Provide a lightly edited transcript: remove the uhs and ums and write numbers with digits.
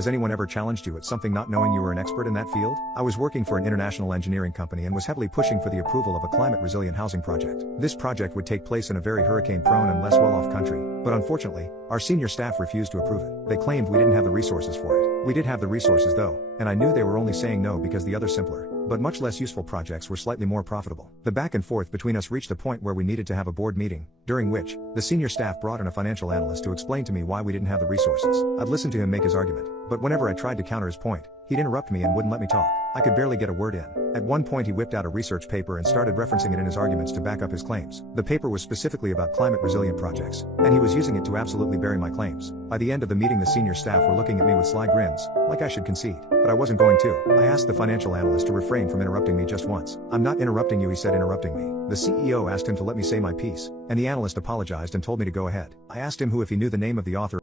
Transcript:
Has anyone ever challenged you at something not knowing you were an expert in that field? I was working for an international engineering company and was heavily pushing for the approval of a climate-resilient housing project. This project would take place in a very hurricane-prone and less well-off country, but unfortunately, our senior staff refused to approve it. They claimed we didn't have the resources for it. We did have the resources though, and I knew they were only saying no because the other simpler, but much less useful projects were slightly more profitable. The back and forth between us reached a point where we needed to have a board meeting, during which, the senior staff brought in a financial analyst to explain to me why we didn't have the resources. I'd listened to him make his argument, but whenever I tried to counter his point, he'd interrupt me and wouldn't let me talk. I could barely get a word in. At one point he whipped out a research paper and started referencing it in his arguments to back up his claims. The paper was specifically about climate-resilient projects, and he was using it to absolutely bury my claims. By the end of the meeting the senior staff were looking at me with sly grins, like I should concede. But I wasn't going to. I asked the financial analyst to refrain from interrupting me just once. "I'm not interrupting you," he said, interrupting me. The CEO asked him to let me say my piece, and the analyst apologized and told me to go ahead. I asked him if he knew the name of the author